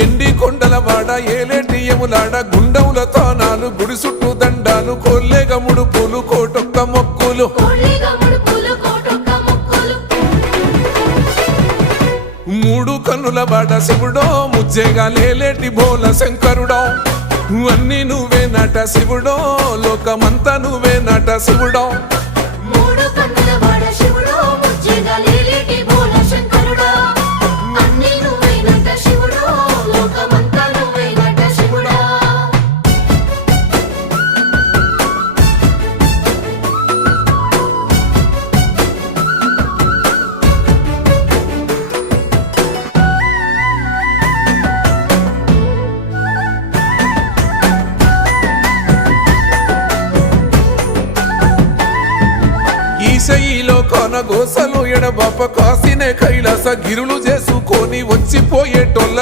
ఎండి కొండల వాడ ఏలేటియములాడ గుండముల తానాలు గుడి చుట్టూ దండాలు కొల్లేగ ముడుపులు కోటొక్క మొక్కులు మూడు కన్నుల వాడ శివుడో ముజ్జేగా లేలేటి బోల శంకరుడో అన్ని నువ్వే నట శివుడో లోకమంతా నువ్వే నట శివుడో ఈశయిలో కొనగోసలు ఎడబాప కాసినే కైలాస గిరులు చేసుకొని వచ్చిపోయేటోళ్ళ